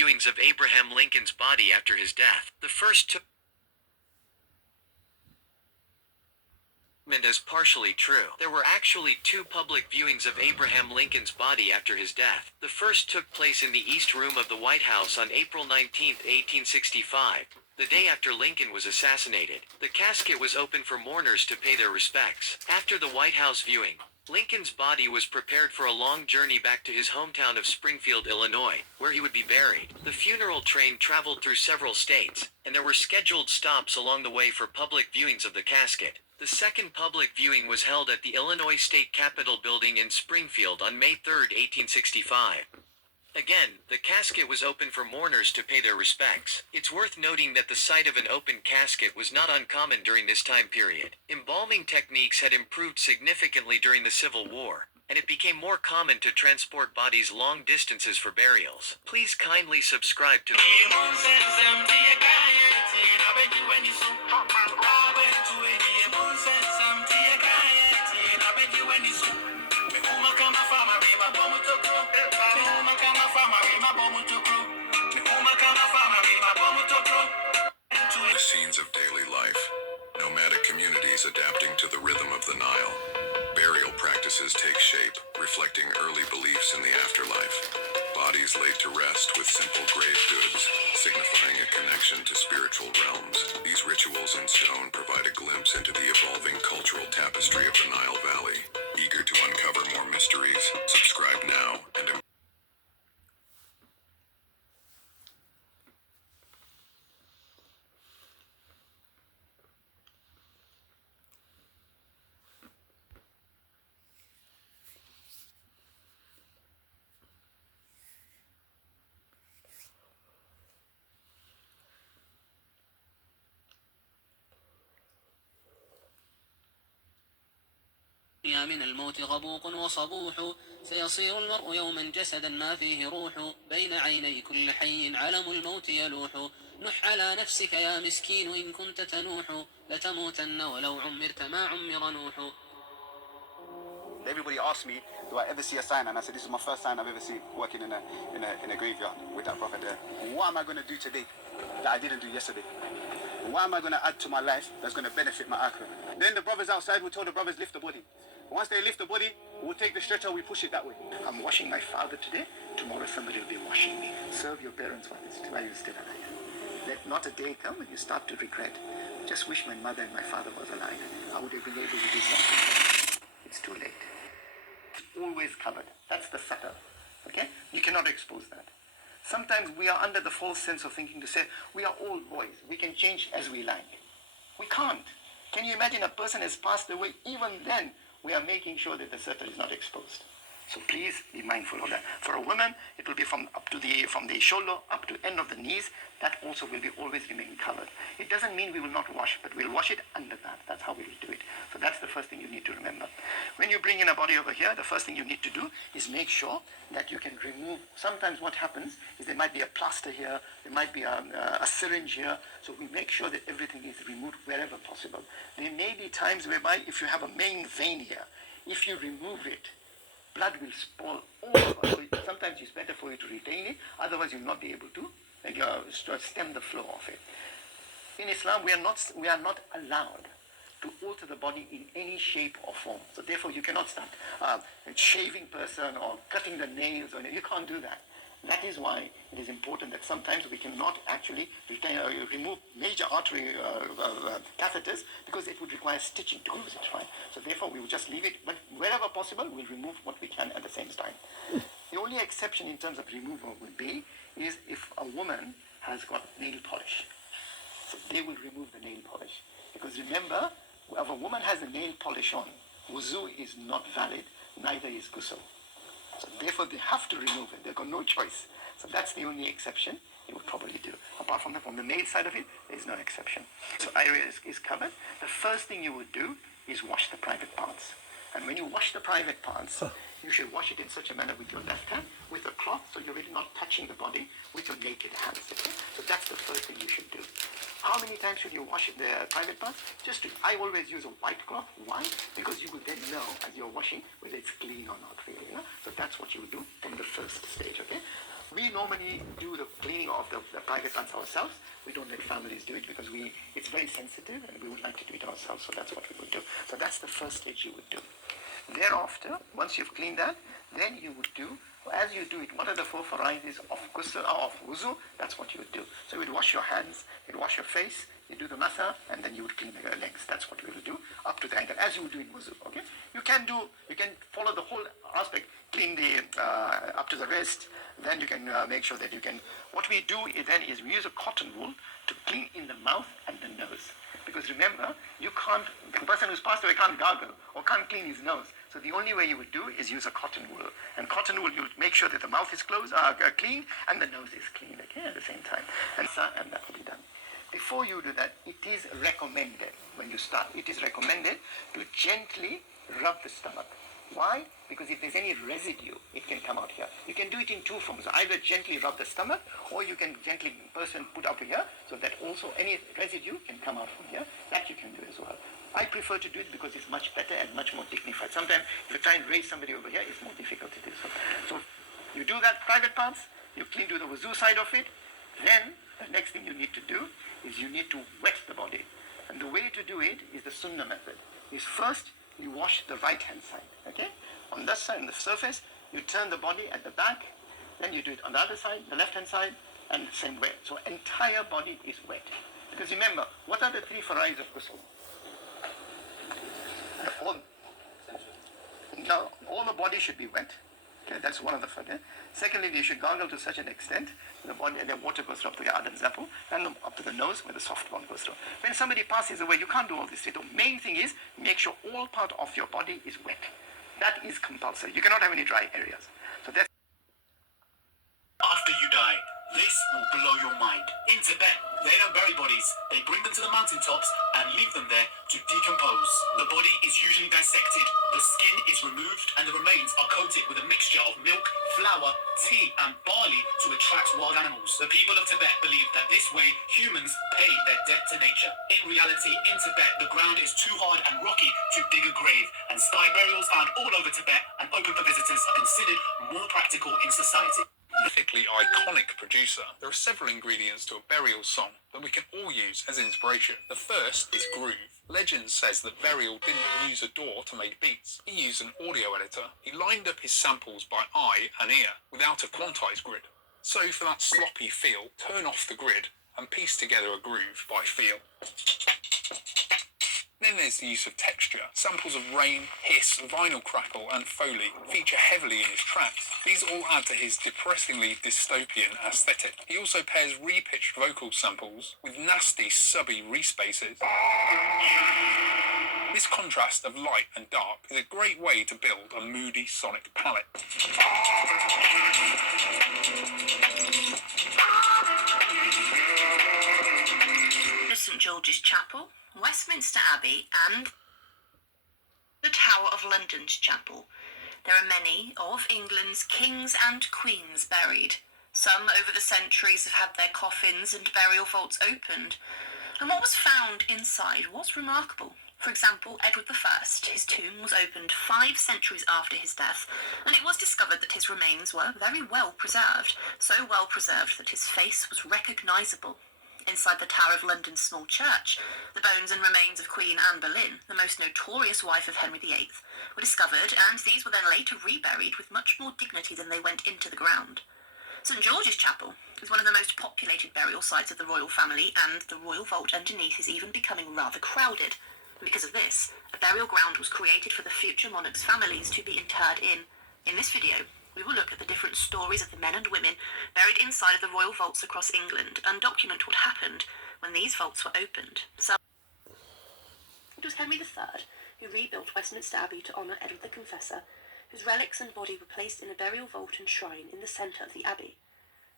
viewings of Abraham Lincoln's body after his death. The first took as partially true. There were actually two public viewings of Abraham Lincoln's body after his death. The first took place in the East Room of the White House on April 19, 1865, the day after Lincoln was assassinated. The casket was open for mourners to pay their respects. After the White House viewing, Lincoln's body was prepared for a long journey back to his hometown of Springfield, Illinois, where he would be buried. The funeral train traveled through several states, and there were scheduled stops along the way for public viewings of the casket. The second public viewing was held at the Illinois State Capitol building in Springfield on May 3, 1865. Again, the casket was open for mourners to pay their respects. It's worth noting that the sight of an open casket was not uncommon during this time period. Embalming techniques had improved significantly during the Civil War, and it became more common to transport bodies long distances for burials. Please kindly subscribe to the scenes of daily life. Nomadic communities adapting to the rhythm of the Nile. Burial practices take shape, reflecting early beliefs in the afterlife. Bodies laid to rest with simple grave goods, signifying a connection to spiritual realms. These rituals in stone provide a glimpse into the evolving cultural tapestry of the Nile Valley. Eager to uncover more mysteries? Subscribe now and من الموت غبوق وصبوح سيصير المرء يوما جسدا ما فيه روح بين عيني كل حي علم الموت يلوح نح على نفسك يا مسكين إن كنت تنوح لتموتن ولو عمرت ما عمر نوح. Everybody asked me, do I ever see a sign? And I said, this is my first sign I've ever seen working in a graveyard with that prophet there. What am I going to do today that I didn't do yesterday? What am I going to add to my life that's going to benefit my akhirah? Then the brothers outside will tell the brothers, lift the body. Once they lift the body, we'll take the stretcher, we push it that way. I'm washing my father today, tomorrow somebody will be washing me. Serve your parents while you're still alive. Let not a day come when you start to regret. Just wish my mother and my father was alive. I would have been able to do something. It's too late. It's always covered. That's the satar. Okay? You cannot expose that. Sometimes we are under the false sense of thinking to say, we are old boys. We can change as we like. We can't. Can you imagine a person has passed away? Even then, we are making sure that the satar is not exposed. So please be mindful of that. For a woman, it will be from the shoulder up to end of the knees. That also will be always remain covered. It doesn't mean we will not wash, but we'll wash it under that. That's how we will do it. So that's the first thing you need to remember. When you bring in a body over here, the first thing you need to do is make sure that you can remove. Sometimes what happens is there might be a plaster here, there might be a syringe here. So we make sure that everything is removed wherever possible. There may be times whereby if you have a main vein here, if you remove it, blood will spoil all over. So sometimes it's better for you to retain it, otherwise you'll not be able to stem the flow of it. In Islam, we are not allowed to alter the body in any shape or form. So therefore, you cannot start shaving person or cutting the nails. You can't do that. That is why it is important that sometimes we cannot actually remove major artery catheters because it would require stitching to close it, right? So therefore, we will just leave it. But wherever possible, we'll remove what we can at the same time. The only exception in terms of removal will be is if a woman has got nail polish. So they will remove the nail polish. Because remember, if a woman has a nail polish on, wuzu is not valid, neither is ghusl. So therefore, they have to remove it. They've got no choice. So that's the only exception you would probably do. Apart from that, from the male side of it, there is no exception. So area is covered. The first thing you would do is wash the private parts. And when you wash the private parts, you should wash it in such a manner with your left hand, with a cloth, so you're really not touching the body with your naked hands. Okay? So that's the first thing you should do. How many times should you wash the private parts? I always use a white cloth. Why? Because you will then know as you're washing whether it's clean or not really. You know? So that's what you will do from the first stage. Okay. We normally do the cleaning of the private parts ourselves. We don't let families do it because it's very sensitive and we would like to do it ourselves, so that's what we would do. So that's the first stage you would do. Thereafter, once you've cleaned that, then you would do, as you do it, what are the four varieties of ghusl or of wuzu? That's what you would do. So you would wash your hands, you'd wash your face, you do the masa, and then you would clean your legs. That's what we will do up to the ankle, as you would do in wuzu. Okay? You can follow the whole aspect, clean the up to the wrist. Then you can make sure that you can. What we do is we use a cotton wool to clean in the mouth and the nose. Because remember, the person who's passed away can't gargle or can't clean his nose. So the only way you would do is use a cotton wool. And cotton wool, you make sure that the mouth is clean and the nose is clean, okay, at the same time. And that will be done. Before you do that, it is recommended, when you start, it is recommended to gently rub the stomach. Why? Because if there's any residue, it can come out here. You can do it in two forms. Either gently rub the stomach, or you can gently put up here, so that also any residue can come out from here. That you can do as well. I prefer to do it because it's much better and much more dignified. Sometimes if you try and raise somebody over here, it's more difficult to do so. So you do that private parts, you do the wuzu side of it, then the next thing you need to do is you need to wet the body. And the way to do it is the sunnah method. Is first, you wash the right hand side, okay? On this side, on the surface, you turn the body at the back, then you do it on the other side, the left hand side, and the same way. So entire body is wet. Because remember, what are the three varieties of ghusl? All the body should be wet. Okay, that's one of the factors. Secondly, you should gargle to such an extent the body and the water goes up to the adhan zapu and up to the nose where the soft one goes through. When somebody passes away, you can't do all this. The main thing is make sure all part of your body is wet. That is compulsory. You cannot have any dry areas. So that's after you die. This will blow your mind. In Tibet, they don't bury bodies. They bring them to the mountaintops and leave them there to decompose. The body is usually dissected, the skin is removed, and the remains are coated with a mixture of milk, flour, tea, and barley to attract wild animals. The people of Tibet believe that this way humans pay their debt to nature. In reality, in Tibet, the ground is too hard and rocky to dig a grave, and sky burials found all over Tibet and open for visitors are considered more practical in society. Mythically iconic producer, there are several ingredients to a burial song that we can all use as inspiration. The first is groove. Legend says that Burial didn't use a DAW to make beats. He used an audio editor. He lined up his samples by eye and ear without a quantized grid. So for that sloppy feel, turn off the grid and piece together a groove by feel. Then there's the use of texture. Samples of rain, hiss, vinyl crackle and Foley feature heavily in his tracks. These all add to his depressingly dystopian aesthetic. He also pairs re-pitched vocal samples with nasty subby respaces. This contrast of light and dark is a great way to build a moody sonic palette. St George's Chapel, Westminster Abbey and the Tower of London's chapel. There are many of England's kings and queens buried. Some over the centuries have had their coffins and burial vaults opened, and what was found inside was remarkable. For example, Edward I, his tomb was opened 5 centuries after his death, and it was discovered that his remains were very well preserved, so well preserved that his face was recognisable. Inside the Tower of London's small church, the bones and remains of Queen Anne Boleyn, the most notorious wife of Henry VIII, were discovered, and these were then later reburied with much more dignity than they went into the ground. St George's Chapel is one of the most populated burial sites of the royal family, and the royal vault underneath is even becoming rather crowded. Because of this, a burial ground was created for the future monarchs' families to be interred in. In this video, we will look at the different stories of the men and women buried inside of the royal vaults across England and document what happened when these vaults were opened. So, it was Henry III who rebuilt Westminster Abbey to honour Edward the Confessor, whose relics and body were placed in a burial vault and shrine in the centre of the abbey.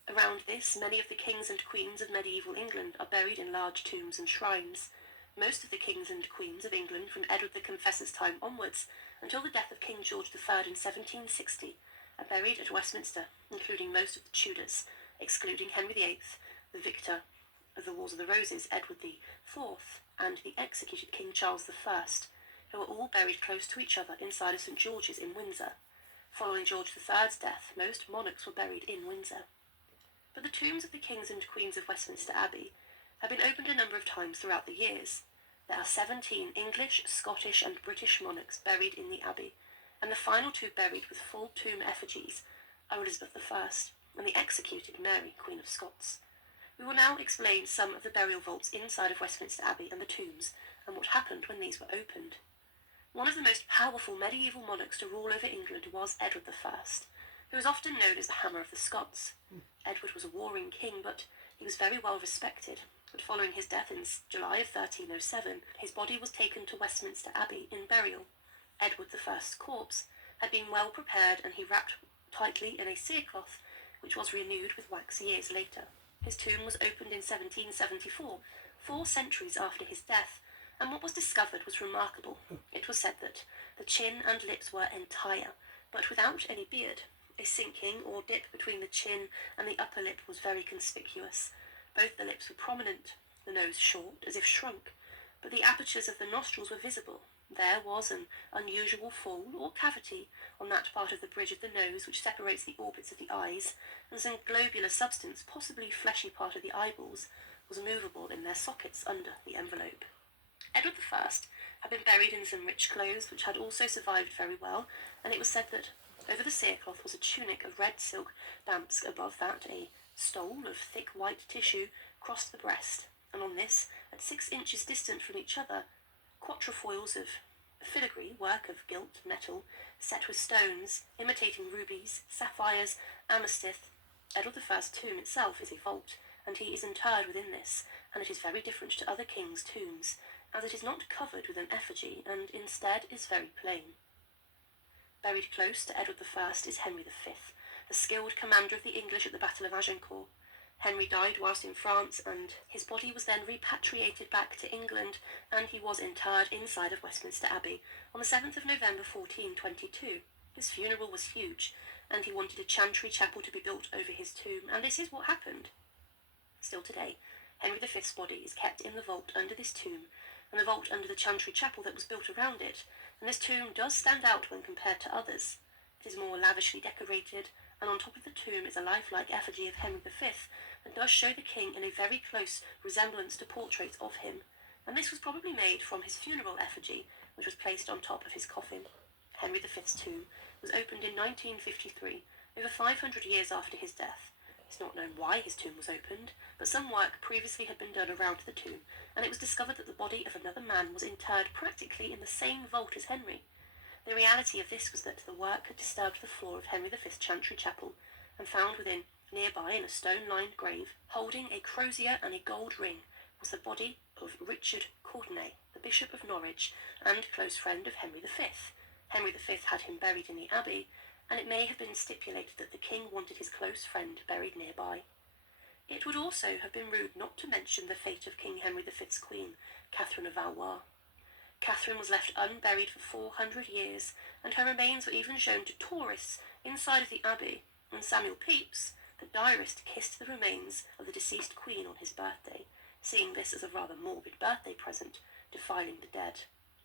Around this, many of the kings and queens of medieval England are buried in large tombs and shrines. Most of the kings and queens of England from Edward the Confessor's time onwards, until the death of King George III in 1760, are buried at Westminster, including most of the Tudors, excluding Henry VIII, the victor of the Wars of the Roses, Edward IV, and the executed King Charles I, who were all buried close to each other inside of St George's in Windsor. Following George III's death, most monarchs were buried in Windsor. But the tombs of the kings and queens of Westminster Abbey have been opened a number of times throughout the years. There are 17 English, Scottish and British monarchs buried in the Abbey, and the final two buried with full tomb effigies are Elizabeth I and the executed Mary, Queen of Scots. We will now explain some of the burial vaults inside of Westminster Abbey and the tombs, and what happened when these were opened. One of the most powerful medieval monarchs to rule over England was Edward I, who is often known as the Hammer of the Scots. Edward was a warring king, but he was very well respected. But following his death in July of 1307, his body was taken to Westminster Abbey in burial. Edward I's corpse had been well prepared, and he wrapped tightly in a cerecloth, which was renewed with wax years later. His tomb was opened in 1774, 4 centuries after his death, and what was discovered was remarkable. It was said that the chin and lips were entire, but without any beard. A sinking or dip between the chin and the upper lip was very conspicuous. Both the lips were prominent, the nose short, as if shrunk, but the apertures of the nostrils were visible. There was an unusual fall or cavity on that part of the bridge of the nose which separates the orbits of the eyes, and some globular substance, possibly fleshy part of the eyeballs, was movable in their sockets under the envelope. Edward I had been buried in some rich clothes which had also survived very well, and it was said that over the cerecloth was a tunic of red silk damps, above that a stole of thick white tissue crossed the breast, and on this, at 6 inches distant from each other, quatrefoils of filigree, work of gilt metal, set with stones, imitating rubies, sapphires, amethyst. Edward I's tomb itself is a vault, and he is interred within this, and it is very different to other kings' tombs, as it is not covered with an effigy, and instead is very plain. Buried close to Edward I is Henry V, the skilled commander of the English at the Battle of Agincourt. Henry died whilst in France, and his body was then repatriated back to England, and he was interred inside of Westminster Abbey on the 7th of November 1422. His funeral was huge, and he wanted a chantry chapel to be built over his tomb, and this is what happened. Still today, Henry V's body is kept in the vault under this tomb, and the vault under the chantry chapel that was built around it, and this tomb does stand out when compared to others. It is more lavishly decorated, and on top of the tomb is a lifelike effigy of Henry V that does show the king in a very close resemblance to portraits of him, and this was probably made from his funeral effigy, which was placed on top of his coffin. Henry V's tomb was opened in 1953, over 500 years after his death. It's not known why his tomb was opened, but some work previously had been done around the tomb, and it was discovered that the body of another man was interred practically in the same vault as Henry. The reality of this was that the work had disturbed the floor of Henry V's chantry chapel, and found within, nearby in a stone-lined grave, holding a crozier and a gold ring, was the body of Richard Courtenay, the Bishop of Norwich, and close friend of Henry V. Henry V had him buried in the Abbey, and it may have been stipulated that the king wanted his close friend buried nearby. It would also have been rude not to mention the fate of King Henry V's queen, Catherine of Valois. Catherine was left unburied for 400 years, and her remains were even shown to tourists inside of the Abbey, and Samuel Pepys, the diarist, kissed the remains of the deceased queen on his birthday, seeing this as a rather morbid birthday present, defiling the dead.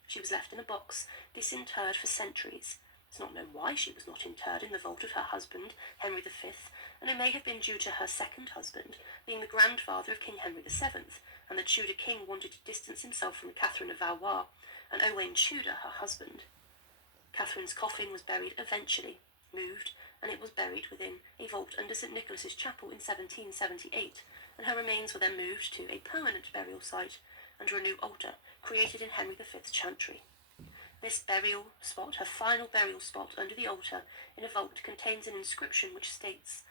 She was left in a box, disinterred for centuries. It's not known why she was not interred in the vault of her husband, Henry V, and it may have been due to her second husband being the grandfather of King Henry VII, and the Tudor king wanted to distance himself from Catherine of Valois, and Owain Tudor, her husband. Catherine's coffin was buried eventually, moved, and it was buried within a vault under St Nicholas's Chapel in 1778, and her remains were then moved to a permanent burial site under a new altar created in Henry V's chantry. This burial spot, her final burial spot under the altar in a vault, contains an inscription which states,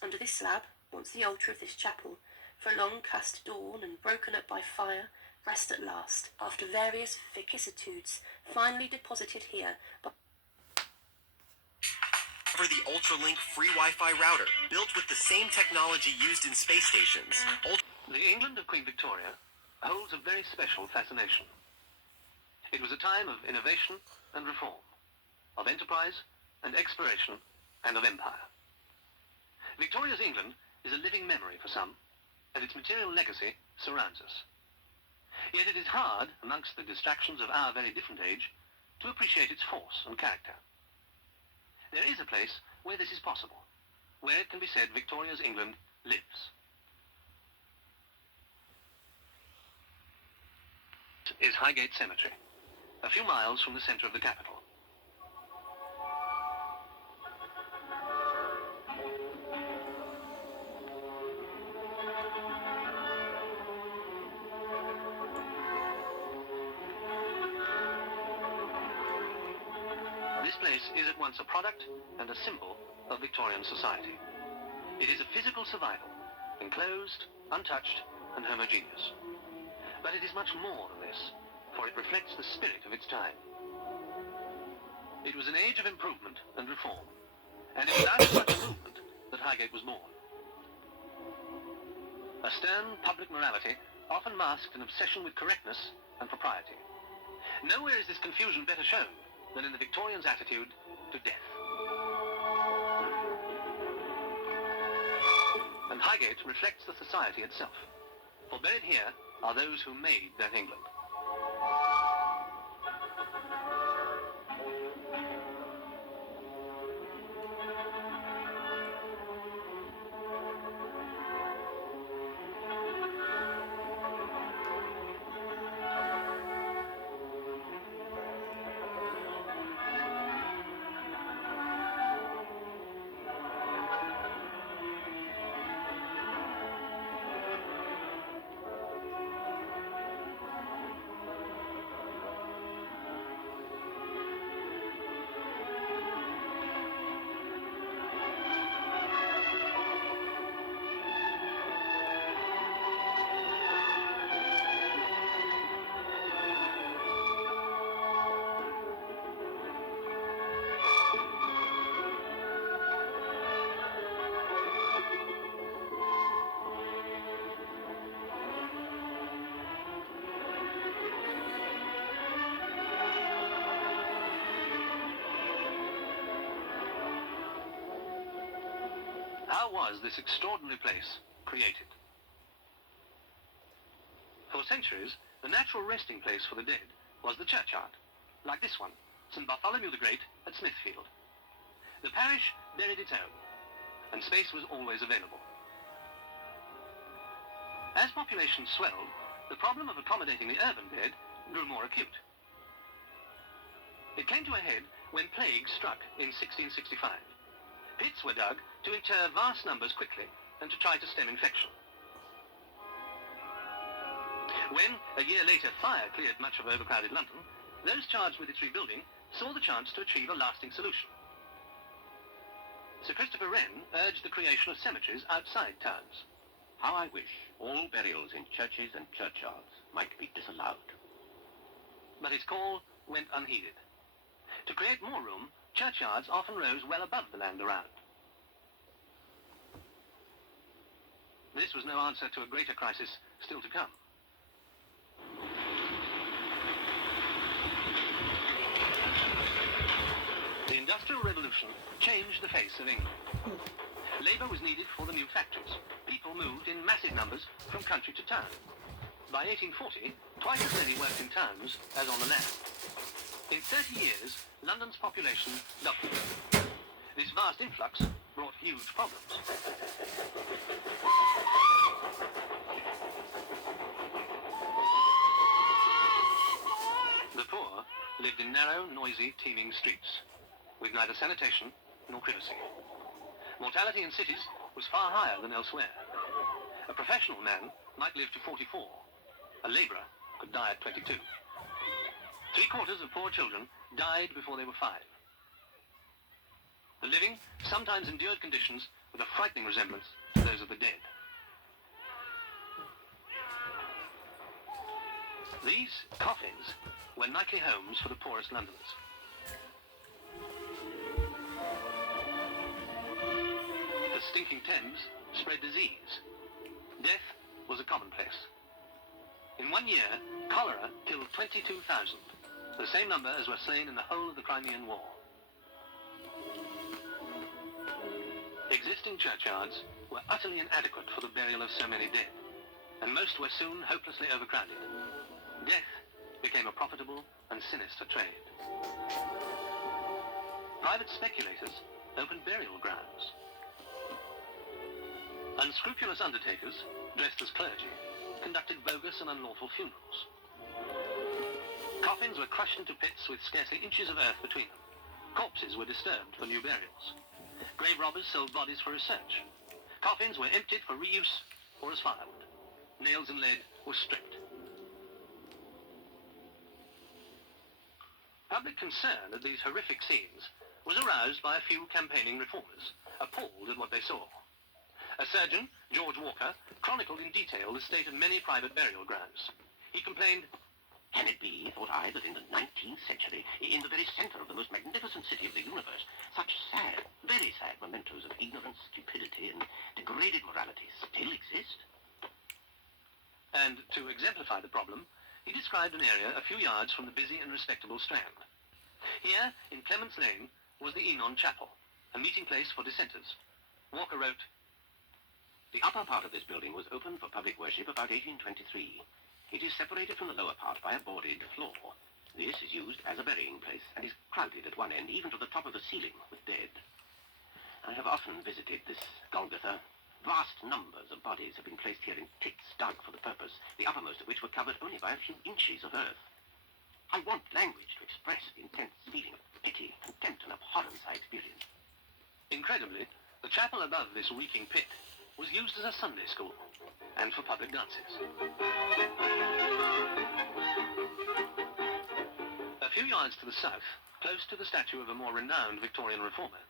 "Under this slab, once the altar of this chapel, for a long cast dawn and broken up by fire, rest at last, after various vicissitudes, finally deposited here by..." For the Ultralink free Wi-Fi router, built with the same technology used in space stations. The England of Queen Victoria holds a very special fascination. It was a time of innovation and reform, of enterprise and exploration, and of empire. Victoria's England is a living memory for some, and its material legacy surrounds us. Yet it is hard, amongst the distractions of our very different age, to appreciate its force and character. There is a place where this is possible, where it can be said Victoria's England lives. This is Highgate Cemetery, a few miles from the centre of the capital. This place is at once a product and a symbol of Victorian society. It is a physical survival, enclosed, untouched, and homogeneous. But it is much more than this, for it reflects the spirit of its time. It was an age of improvement and reform, and it was out of such a movement that Highgate was born. A stern public morality often masked an obsession with correctness and propriety. Nowhere is this confusion better shown than in the Victorians' attitude to death. And Highgate reflects the society itself, for buried here are those who made that England. How was this extraordinary place created? For centuries, the natural resting place for the dead was the churchyard, like this one, St. Bartholomew the Great at Smithfield. The parish buried its own, and space was always available. As population swelled, the problem of accommodating the urban dead grew more acute. It came to a head when plague struck in 1665. Pits were dug to inter vast numbers quickly and to try to stem infection. When, a year later, fire cleared much of overcrowded London, those charged with its rebuilding saw the chance to achieve a lasting solution. Sir Christopher Wren urged the creation of cemeteries outside towns. How I wish all burials in churches and churchyards might be disallowed. But his call went unheeded. To create more room, churchyards often rose well above the land around. This was no answer to a greater crisis still to come. The Industrial Revolution changed the face of England. Labour was needed for the new factories. People moved in massive numbers from country to town. By 1840, twice as many worked in towns as on the land. In 30 years, London's population doubled. This vast influx brought huge problems. The poor lived in narrow, noisy, teeming streets, with neither sanitation nor privacy. Mortality in cities was far higher than elsewhere. A professional man might live to 44. A labourer could die at 22. Three-quarters of poor children died before they were 5. The living sometimes endured conditions with a frightening resemblance to those of the dead. These coffins were nightly homes for the poorest Londoners. The stinking Thames spread disease. Death was a commonplace. In 1 year, cholera killed 22,000, the same number as were slain in the whole of the Crimean War. Existing churchyards were utterly inadequate for the burial of so many dead, and most were soon hopelessly overcrowded. Death became a profitable and sinister trade. Private speculators opened burial grounds. Unscrupulous undertakers, dressed as clergy, conducted bogus and unlawful funerals. Coffins were crushed into pits with scarcely inches of earth between them. Corpses were disturbed for new burials. Grave robbers sold bodies for research. Coffins were emptied for reuse or as firewood. Nails and lead were stripped. Public concern at these horrific scenes was aroused by a few campaigning reformers, appalled at what they saw. A surgeon, George Walker, chronicled in detail the state of many private burial grounds. He complained, "Can it be, thought I, that in the 19th century, in the very centre of the most magnificent city of the universe, such sad, very sad mementos of ignorance, stupidity, and degraded morality still exist?" And to exemplify the problem, he described an area a few yards from the busy and respectable Strand. Here, in Clement's Lane, was the Enon Chapel, a meeting place for dissenters. Walker wrote, "The upper part of this building was opened for public worship about 1823. It is separated from the lower part by a boarded floor. This is used as a burying place and is crowded at one end, even to the top of the ceiling, with dead. I have often visited this Golgotha. Vast numbers of bodies have been placed here in pits dug for the purpose, the uppermost of which were covered only by a few inches of earth. I want language to express the intense feeling of pity, contempt, and abhorrence I experienced." Incredibly, the chapel above this reeking pit was used as a Sunday school and for public dances. A few yards to the south, close to the statue of a more renowned Victorian reformer,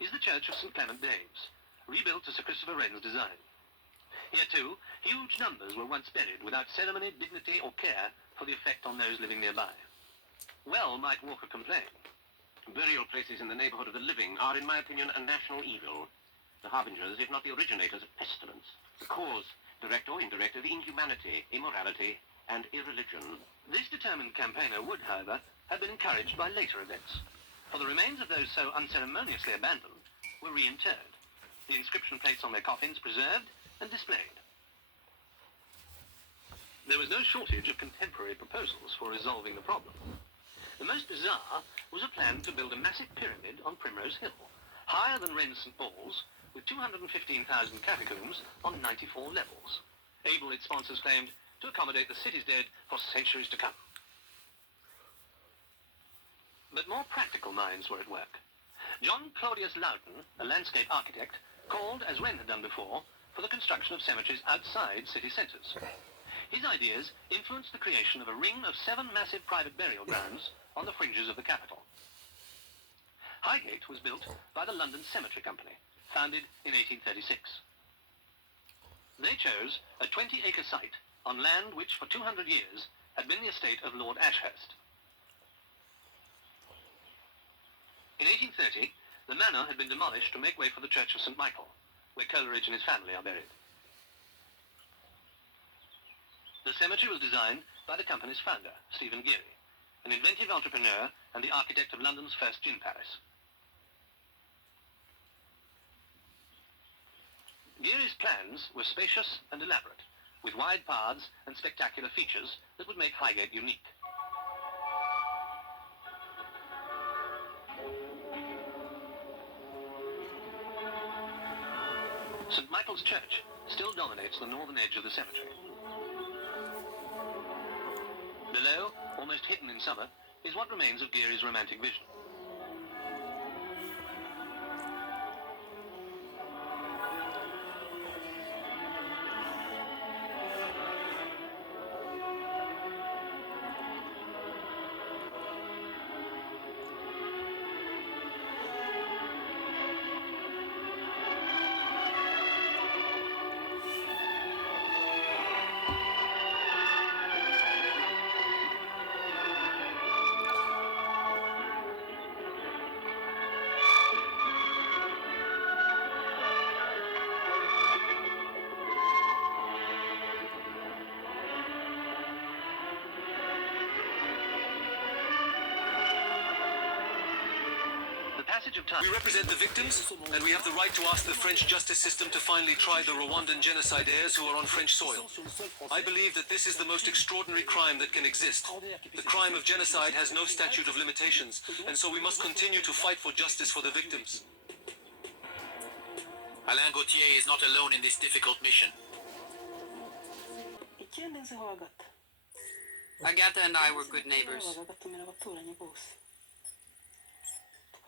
is the Church of St. Clement Danes, rebuilt to Sir Christopher Wren's design. Here too, huge numbers were once buried without ceremony, dignity, or care for the effect on those living nearby. Well might Walker complain. "Burial places in the neighbourhood of the living are, in my opinion, a national evil. The harbingers, if not the originators of pestilence. The cause, direct or indirect, of inhumanity, immorality, and irreligion." This determined campaigner would, however, have been encouraged by later events, for the remains of those so unceremoniously abandoned were reinterred, the inscription plates on their coffins preserved and displayed. There was no shortage of contemporary proposals for resolving the problem. The most bizarre was a plan to build a massive pyramid on Primrose Hill, higher than Wren's St. Paul's, with 215,000 catacombs on 94 levels, able, its sponsors claimed, to accommodate the city's dead for centuries to come. But more practical minds were at work. John Claudius Loudon, a landscape architect, called, as Wren had done before, for the construction of cemeteries outside city centres. His ideas influenced the creation of a ring of 7 massive private burial grounds on the fringes of the capital. Highgate was built by the London Cemetery Company, founded in 1836. They chose a 20-acre site on land which for 200 years had been the estate of Lord Ashurst. In 1830, the manor had been demolished to make way for the Church of St. Michael, where Coleridge and his family are buried. The cemetery was designed by the company's founder, Stephen Geary, an inventive entrepreneur and the architect of London's first gin palace. Geary's plans were spacious and elaborate, with wide paths and spectacular features that would make Highgate unique. St. Michael's Church still dominates the northern edge of the cemetery. Below, almost hidden in summer, is what remains of Geary's romantic vision. We represent the victims, and we have the right to ask the French justice system to finally try the Rwandan genocidaires who are on French soil. I believe that this is the most extraordinary crime that can exist. The crime of genocide has no statute of limitations, and so we must continue to fight for justice for the victims. Alain Gauthier is not alone in this difficult mission. Agatha and I were good neighbors.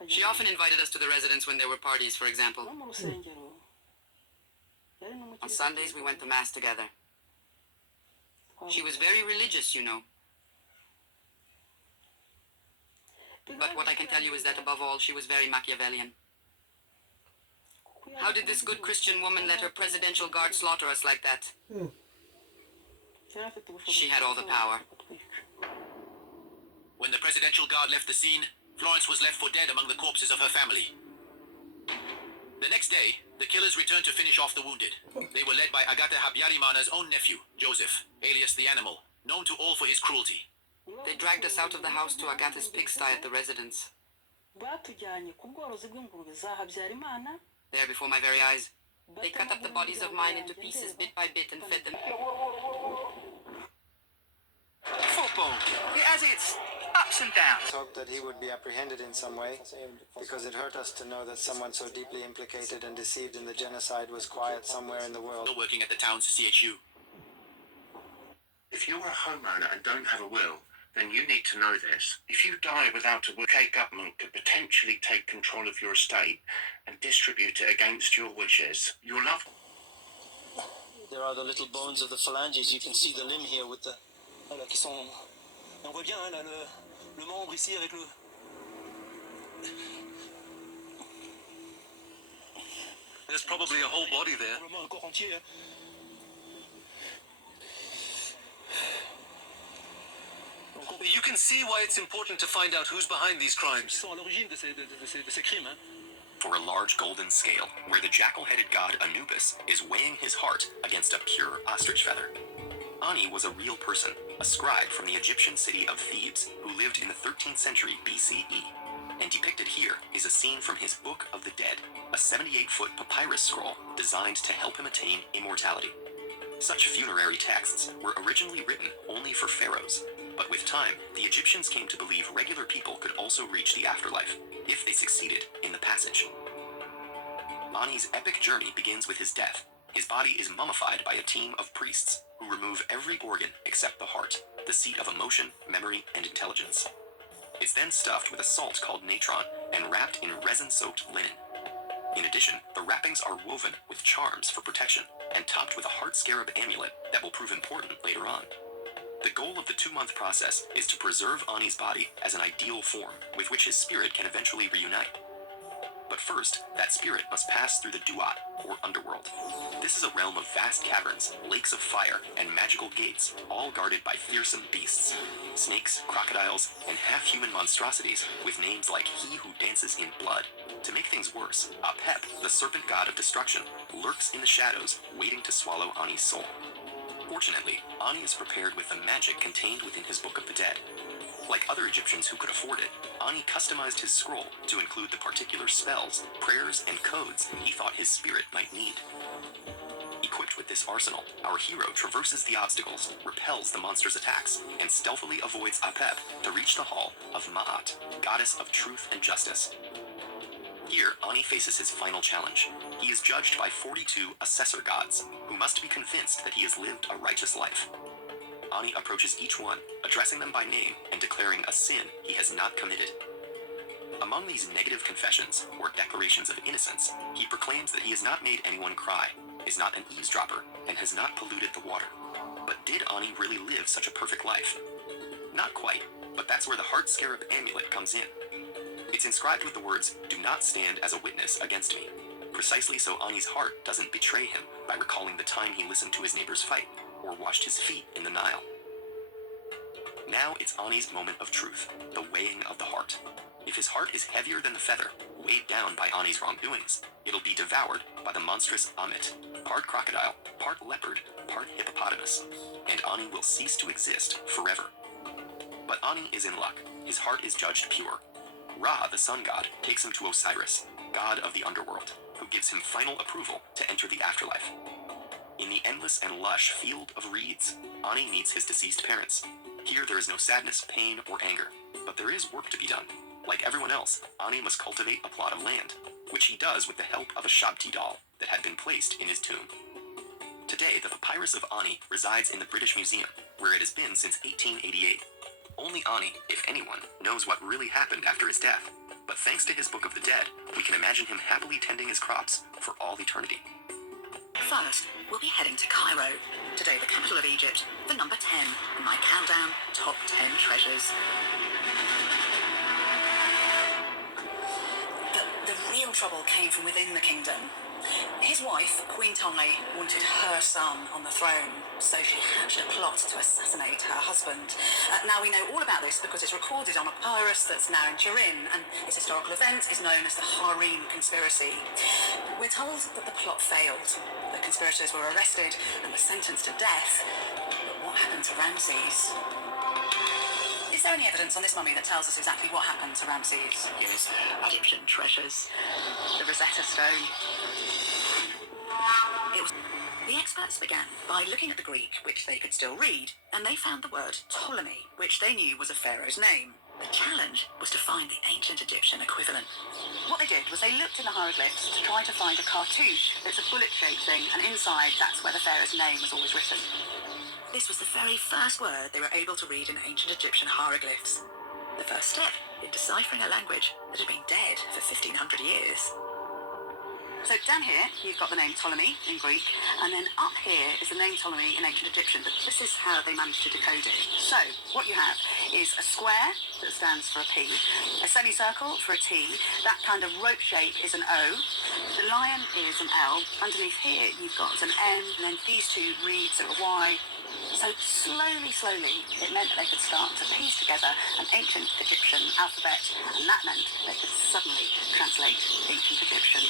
She often invited us to the residence when there were parties, for example. On Sundays, we went to Mass together. She was very religious, you know. But what I can tell you is that above all, she was very Machiavellian. How did this good Christian woman let her presidential guard slaughter us like that? She had all the power. When the presidential guard left the scene, Florence was left for dead among the corpses of her family. The next day, the killers returned to finish off the wounded. They were led by Agata Habyarimana's own nephew, Joseph, alias the Animal, known to all for his cruelty. They dragged us out of the house to Agatha's pigsty at the residence. There before my very eyes, they cut up the bodies of mine into pieces bit by bit and fed them. Football, it has its ups and downs. Hope that he would be apprehended in some way, because it hurt us to know that someone so deeply implicated and deceived in the genocide was quiet somewhere in the world. Still working at the town's CHU. If you're a homeowner and don't have a will, then you need to know this. If you die without a will, the UK government could potentially take control of your estate and distribute it against your wishes. Your loved. There are the little bones of the phalanges. You can see the limb here with the... Voilà, qui sont... On voit bien, hein, là, le membre ici avec le... There's probably a whole body there. Un corps entier, hein. You can see why it's important to find out who's behind these crimes. Ils sont à l'origine de ces crimes, hein. For a large golden scale, where the jackal-headed god Anubis is weighing his heart against a pure ostrich feather. Ani was a real person, a scribe from the Egyptian city of Thebes who lived in the 13th century BCE. And depicted here is a scene from his Book of the Dead, a 78-foot papyrus scroll designed to help him attain immortality. Such funerary texts were originally written only for pharaohs, but with time, the Egyptians came to believe regular people could also reach the afterlife, if they succeeded in the passage. Ani's epic journey begins with his death. His body is mummified by a team of priests who remove every organ except the heart, the seat of emotion, memory, and intelligence. It's then stuffed with a salt called natron and wrapped in resin-soaked linen. In addition, the wrappings are woven with charms for protection and topped with a heart scarab amulet that will prove important later on. The goal of the 2-month process is to preserve Ani's body as an ideal form with which his spirit can eventually reunite. But first, that spirit must pass through the Duat, or underworld. This is a realm of vast caverns, lakes of fire, and magical gates, all guarded by fearsome beasts. Snakes, crocodiles, and half-human monstrosities with names like He Who Dances in Blood. To make things worse, Apep, the serpent god of destruction, lurks in the shadows, waiting to swallow Ani's soul. Fortunately, Ani is prepared with the magic contained within his Book of the Dead. Like other Egyptians who could afford it, Ani customized his scroll to include the particular spells, prayers, and codes he thought his spirit might need. Equipped with this arsenal, our hero traverses the obstacles, repels the monster's attacks, and stealthily avoids Apep to reach the hall of Ma'at, goddess of truth and justice. Here, Ani faces his final challenge. He is judged by 42 assessor gods, who must be convinced that he has lived a righteous life. Ani approaches each one, addressing them by name and declaring a sin he has not committed. Among these negative confessions, or declarations of innocence, he proclaims that he has not made anyone cry, is not an eavesdropper, and has not polluted the water. But did Ani really live such a perfect life? Not quite, but that's where the heart scarab amulet comes in. It's inscribed with the words, "Do not stand as a witness against me," precisely so Ani's heart doesn't betray him by recalling the time he listened to his neighbor's fight, or washed his feet in the Nile. Now it's Ani's moment of truth, the weighing of the heart. If his heart is heavier than the feather, weighed down by Ani's wrongdoings, it'll be devoured by the monstrous Ammit, part crocodile, part leopard, part hippopotamus, and Ani will cease to exist forever. But Ani is in luck. His heart is judged pure. Ra, the sun god, takes him to Osiris, god of the underworld, who gives him final approval to enter the afterlife. In the endless and lush field of reeds, Ani meets his deceased parents. Here there is no sadness, pain, or anger, but there is work to be done. Like everyone else, Ani must cultivate a plot of land, which he does with the help of a Shabti doll that had been placed in his tomb. Today, the papyrus of Ani resides in the British Museum, where it has been since 1888. Only Ani, if anyone, knows what really happened after his death, but thanks to his Book of the Dead, we can imagine him happily tending his crops for all eternity. First, we'll be heading to Cairo, today the capital of Egypt, for number 10 in my countdown top 10 treasures. The real trouble came from within the kingdom. His wife, Queen Tonle, wanted her son on the throne, so she hatched a plot to assassinate her husband. Now we know all about this because it's recorded on a papyrus that's now in Turin, and this historical event is known as the Harem Conspiracy. We're told that the plot failed. The conspirators were arrested and were sentenced to death. But what happened to Ramses? Is there any evidence on this mummy that tells us exactly what happened to Ramses? Here's Egyptian treasures. The Rosetta Stone. The experts began by looking at the Greek, which they could still read, and they found the word Ptolemy, which they knew was a pharaoh's name. The challenge was to find the ancient Egyptian equivalent. What they did was they looked in the hieroglyphs to try to find a cartouche that's a bullet-shaped thing, and inside that's where the pharaoh's name was always written. This was the very first word they were able to read in ancient Egyptian hieroglyphs. The first step in deciphering a language that had been dead for 1,500 years. So down here, you've got the name Ptolemy in Greek, and then up here is the name Ptolemy in ancient Egyptian, but this is how they managed to decode it. So, what you have is a square that stands for a P, a semicircle for a T, that kind of rope shape is an O, the lion is an L, underneath here you've got an N, and then these two reeds are a Y. So slowly, it meant that they could start to piece together an ancient Egyptian alphabet, and that meant they could suddenly translate ancient Egyptian.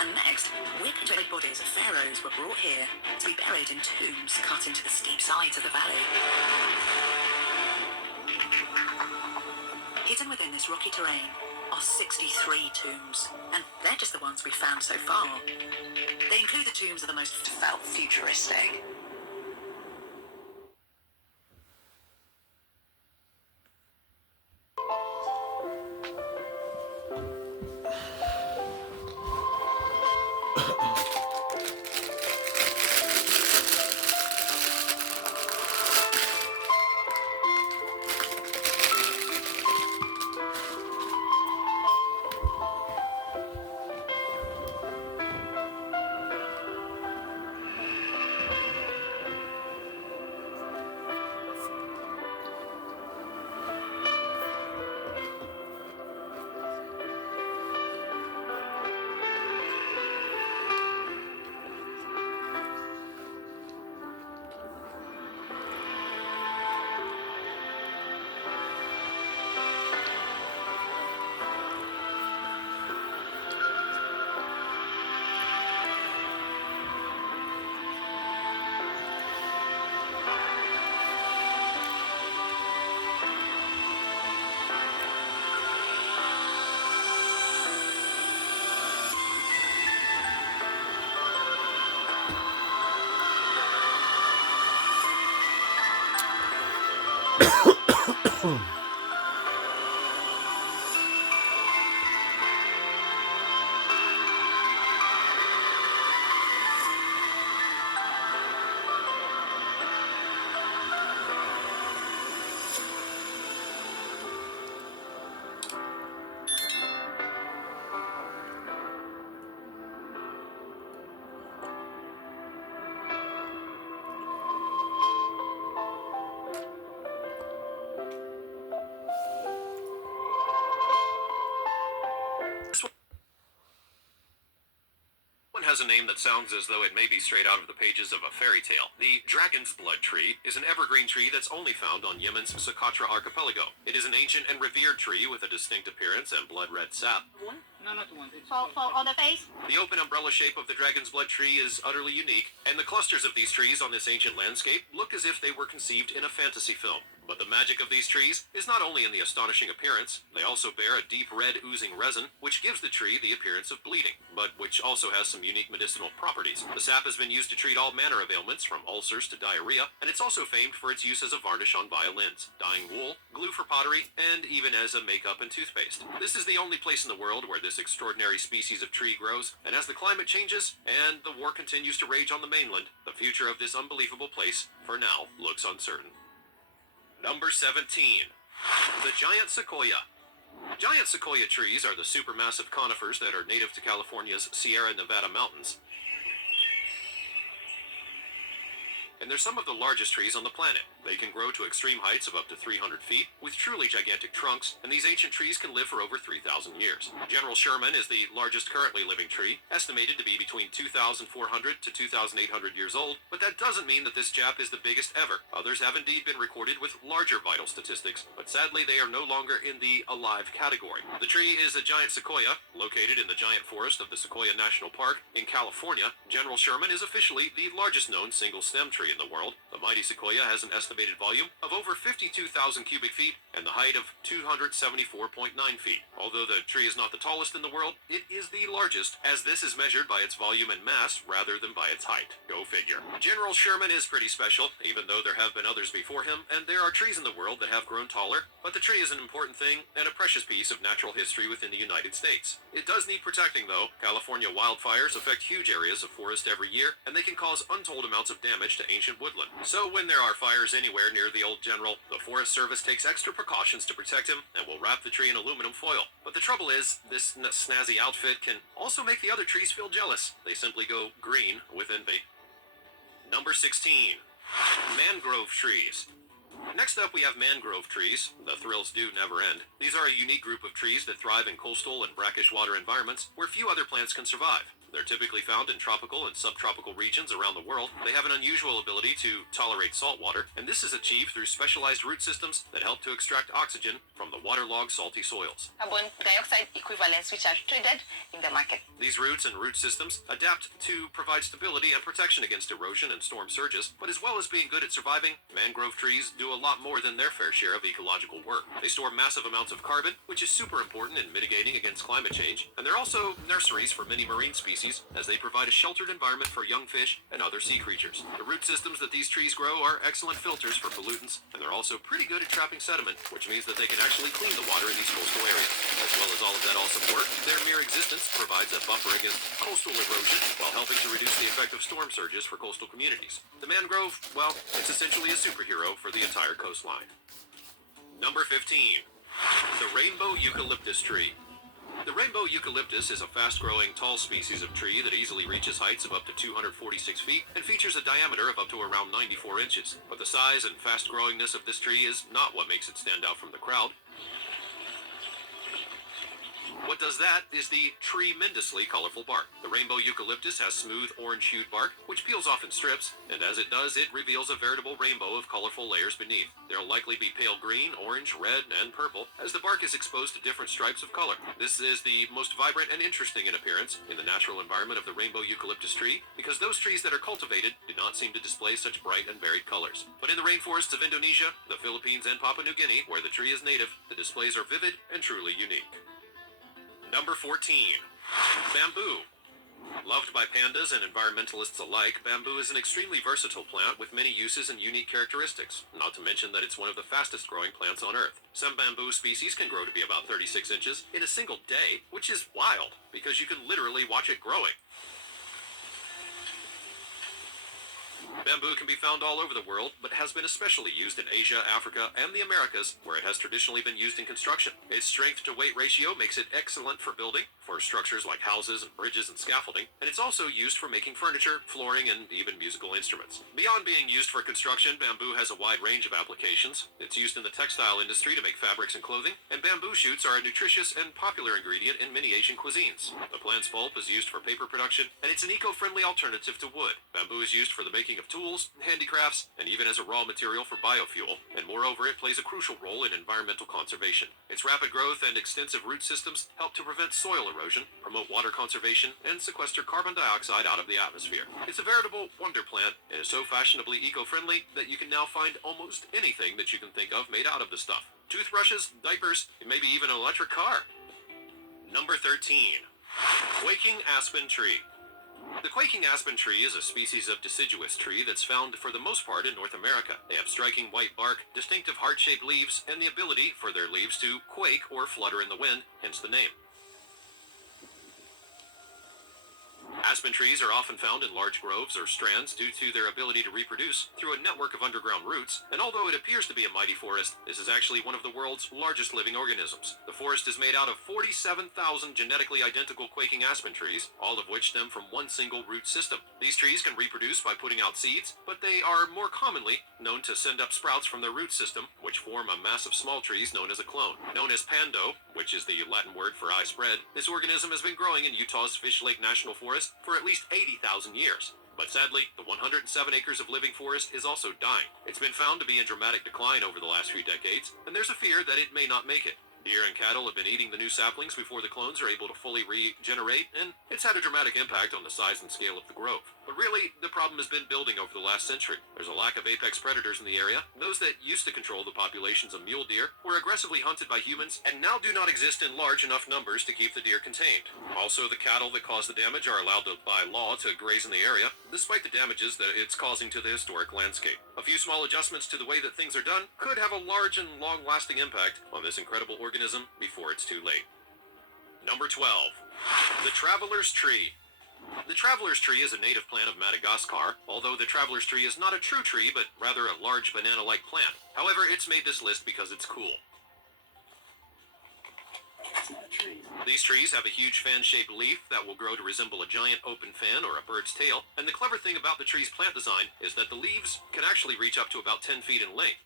And next, weird dead bodies of pharaohs were brought here to be buried in tombs cut into the steep sides of the valley. Hidden within this rocky terrain are 63 tombs, and they're just the ones we've found so far. They include the tombs of the most felt futuristic. Has a name that sounds as though it may be straight out of the pages of a fairy tale. The Dragon's Blood Tree is an evergreen tree that's only found on Yemen's Socotra archipelago. It is an ancient and revered tree with a distinct appearance and blood-red sap. One? No, not one. Fall on the face? The open umbrella shape of the Dragon's Blood Tree is utterly unique, and the clusters of these trees on this ancient landscape look as if they were conceived in a fantasy film. But the magic of these trees is not only in the astonishing appearance, they also bear a deep red oozing resin, which gives the tree the appearance of bleeding, but which also has some unique medicinal properties. The sap has been used to treat all manner of ailments, from ulcers to diarrhea, and it's also famed for its use as a varnish on violins, dyeing wool, glue for pottery, and even as a makeup and toothpaste. This is the only place in the world where this extraordinary species of tree grows, and as the climate changes and the war continues to rage on the mainland, the future of this unbelievable place, for now, looks uncertain. Number 17. The giant sequoia. Giant sequoia trees are the supermassive conifers that are native to California's Sierra Nevada mountains. And they're some of the largest trees on the planet. They can grow to extreme heights of up to 300 feet, with truly gigantic trunks, and these ancient trees can live for over 3,000 years. General Sherman is the largest currently living tree, estimated to be between 2,400 to 2,800 years old, but that doesn't mean that this Jap is the biggest ever. Others have indeed been recorded with larger vital statistics, but sadly they are no longer in the alive category. The tree is a giant sequoia, located in the giant forest of the Sequoia National Park in California. General Sherman is officially the largest known single-stem tree in the world. The mighty sequoia has an estimated volume of over 52,000 cubic feet and the height of 274.9 feet. Although the tree is not the tallest in the world, it is the largest, as this is measured by its volume and mass rather than by its height. Go figure. General Sherman is pretty special, even though there have been others before him, and there are trees in the world that have grown taller, but the tree is an important thing and a precious piece of natural history within the United States. It does need protecting, though. California wildfires affect huge areas of forest every year, and they can cause untold amounts of damage to ancient woodland. So when there are fires anywhere near the old general, the Forest Service takes extra precautions to protect him and will wrap the tree in aluminum foil. But the trouble is, this snazzy outfit can also make the other trees feel jealous. They simply go green with envy. Number 16. Mangrove trees. Next up, we have mangrove trees. The thrills do never end. These are a unique group of trees that thrive in coastal and brackish water environments where few other plants can survive. They're typically found in tropical and subtropical regions around the world. They have an unusual ability to tolerate salt water, and this is achieved through specialized root systems that help to extract oxygen from the waterlogged salty soils. Carbon dioxide equivalents which are traded in the market. These roots and root systems adapt to provide stability and protection against erosion and storm surges, but as well as being good at surviving, mangrove trees do a lot more than their fair share of ecological work. They store massive amounts of carbon, which is super important in mitigating against climate change, and they're also nurseries for many marine species, as they provide a sheltered environment for young fish and other sea creatures. The root systems that these trees grow are excellent filters for pollutants, and they're also pretty good at trapping sediment, which means that they can actually clean the water in these coastal areas. As well as all of that awesome work, their mere existence provides a buffer against coastal erosion while helping to reduce the effect of storm surges for coastal communities. The mangrove, well, it's essentially a superhero for the entire coastline. Number 15. The rainbow eucalyptus tree. The rainbow eucalyptus is a fast-growing, tall species of tree that easily reaches heights of up to 246 feet and features a diameter of up to around 94 inches. But the size and fast-growingness of this tree is not what makes it stand out from the crowd. What does that is the tremendously colorful bark. The rainbow eucalyptus has smooth orange-hued bark, which peels off in strips, and as it does, it reveals a veritable rainbow of colorful layers beneath. There will likely be pale green, orange, red, and purple, as the bark is exposed to different stripes of color. This is the most vibrant and interesting in appearance in the natural environment of the rainbow eucalyptus tree, because those trees that are cultivated do not seem to display such bright and varied colors. But in the rainforests of Indonesia, the Philippines, and Papua New Guinea, where the tree is native, the displays are vivid and truly unique. Number 14. Bamboo. Loved by pandas and environmentalists alike, bamboo is an extremely versatile plant with many uses and unique characteristics, not to mention that it's one of the fastest growing plants on Earth. Some bamboo species can grow to be about 36 inches in a single day, which is wild, because you can literally watch it growing. Bamboo can be found all over the world, but has been especially used in Asia, Africa, and the Americas, where it has traditionally been used in construction. Its strength-to-weight ratio makes it excellent for building, for structures like houses and bridges and scaffolding, and it's also used for making furniture, flooring, and even musical instruments. Beyond being used for construction, bamboo has a wide range of applications. It's used in the textile industry to make fabrics and clothing, and bamboo shoots are a nutritious and popular ingredient in many Asian cuisines. The plant's pulp is used for paper production, and it's an eco-friendly alternative to wood. Bamboo is used for the making of of tools, handicrafts, and even as a raw material for biofuel, and moreover it plays a crucial role in environmental conservation. Its rapid growth and extensive root systems help to prevent soil erosion, promote water conservation, and sequester carbon dioxide out of the atmosphere. It's a veritable wonder plant, and is so fashionably eco-friendly that you can now find almost anything that you can think of made out of the stuff. Toothbrushes, diapers, and maybe even an electric car. Number 13. Quaking aspen tree. The quaking aspen tree is a species of deciduous tree that's found for the most part in North America. They have striking white bark, distinctive heart-shaped leaves, and the ability for their leaves to quake or flutter in the wind, hence the name. Aspen trees are often found in large groves or strands due to their ability to reproduce through a network of underground roots, and although it appears to be a mighty forest, this is actually one of the world's largest living organisms. The forest is made out of 47,000 genetically identical quaking aspen trees, all of which stem from one single root system. These trees can reproduce by putting out seeds, but they are more commonly known to send up sprouts from their root system, which form a mass of small trees known as a clone. Known as pando, which is the Latin word for eye spread, this organism has been growing in Utah's Fish Lake National Forest for at least 80,000 years. But sadly, the 107 acres of living forest is also dying. It's been found to be in dramatic decline over the last few decades, and there's a fear that it may not make it. Deer and cattle have been eating the new saplings before the clones are able to fully regenerate, and it's had a dramatic impact on the size and scale of the grove. But really, the problem has been building over the last century. There's a lack of apex predators in the area. Those that used to control the populations of mule deer were aggressively hunted by humans and now do not exist in large enough numbers to keep the deer contained. Also, the cattle that cause the damage are allowed by law to graze in the area, despite the damages that it's causing to the historic landscape. A few small adjustments to the way that things are done could have a large and long-lasting impact on this incredible organism before it's too late. Number 12. The Traveler's Tree. The traveler's tree is a native plant of Madagascar, although the traveler's tree is not a true tree, but rather a large banana-like plant. However, it's made this list because it's cool. These trees have a huge fan-shaped leaf that will grow to resemble a giant open fan or a bird's tail, and the clever thing about the tree's plant design is that the leaves can actually reach up to about 10 feet in length.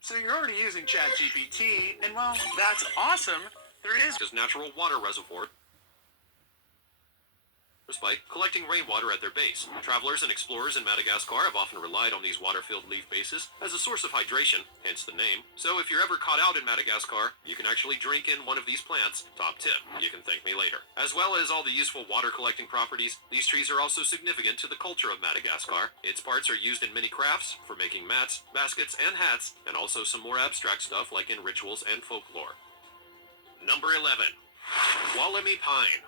So you're already using ChatGPT, and well, that's awesome. There is As natural water reservoir by collecting rainwater at their base. Travelers and explorers in Madagascar have often relied on these water-filled leaf bases as a source of hydration, hence the name. So if you're ever caught out in Madagascar, you can actually drink in one of these plants. Top tip, you can thank me later. As well as all the useful water-collecting properties, these trees are also significant to the culture of Madagascar. Its parts are used in many crafts, for making mats, baskets, and hats, and also some more abstract stuff like in rituals and folklore. Number 11. Wollemi Pine.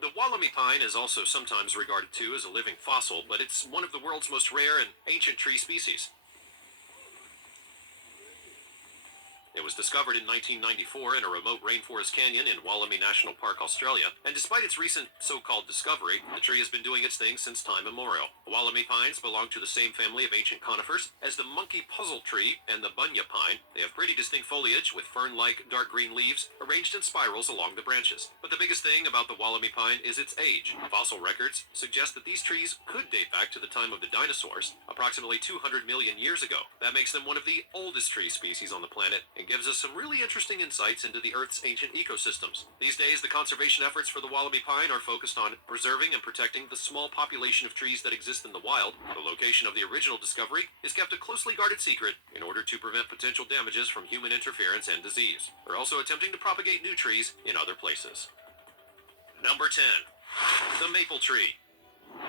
The Wollemi pine is also sometimes regarded to as a living fossil, but it's one of the world's most rare and ancient tree species. It was discovered in 1994 in a remote rainforest canyon in Wollemi National Park, Australia, and despite its recent so-called discovery, the tree has been doing its thing since time immemorial. Wollemi pines belong to the same family of ancient conifers as the monkey puzzle tree and the bunya pine. They have pretty distinct foliage with fern-like dark green leaves arranged in spirals along the branches. But the biggest thing about the Wollemi pine is its age. Fossil records suggest that these trees could date back to the time of the dinosaurs, approximately 200 million years ago. That makes them one of the oldest tree species on the planet and gives us some really interesting insights into the Earth's ancient ecosystems. These days, the conservation efforts for the Wollemi pine are focused on preserving and protecting the small population of trees that exist in the wild. The location of the original discovery is kept a closely guarded secret in order to prevent potential damages from human interference and disease. They're also attempting to propagate new trees in other places. Number 10. The maple tree.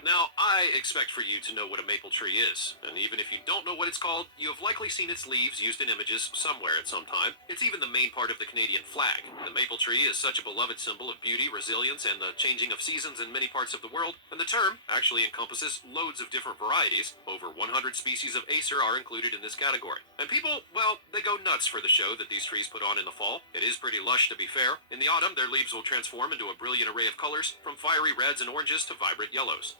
Now, I expect for you to know what a maple tree is, and even if you don't know what it's called, you have likely seen its leaves used in images somewhere at some time. It's even the main part of the Canadian flag. The maple tree is such a beloved symbol of beauty, resilience, and the changing of seasons in many parts of the world, and the term actually encompasses loads of different varieties. Over 100 species of Acer are included in this category. And people, well, they go nuts for the show that these trees put on in the fall. It is pretty lush, to be fair. In the autumn, their leaves will transform into a brilliant array of colors, from fiery reds and oranges to vibrant yellows.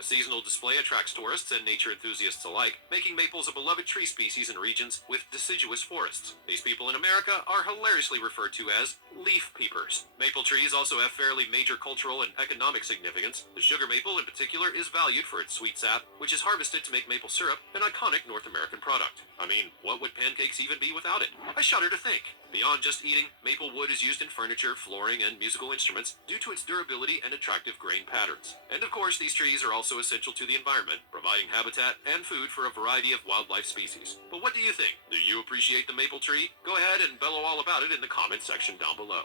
The seasonal display attracts tourists and nature enthusiasts alike, making maples a beloved tree species in regions with deciduous forests. These people in America are hilariously referred to as leaf peepers. Maple trees also have fairly major cultural and economic significance. The sugar maple in particular is valued for its sweet sap, which is harvested to make maple syrup, an iconic North American product. I mean, what would pancakes even be without it? I shudder to think. Beyond just eating, maple wood is used in furniture, flooring, and musical instruments due to its durability and attractive grain patterns. And of course, these trees are also essential to the environment, providing habitat and food for a variety of wildlife species. But what do you think? Do you appreciate the maple tree? Go ahead and bellow all about it in the comment section down below.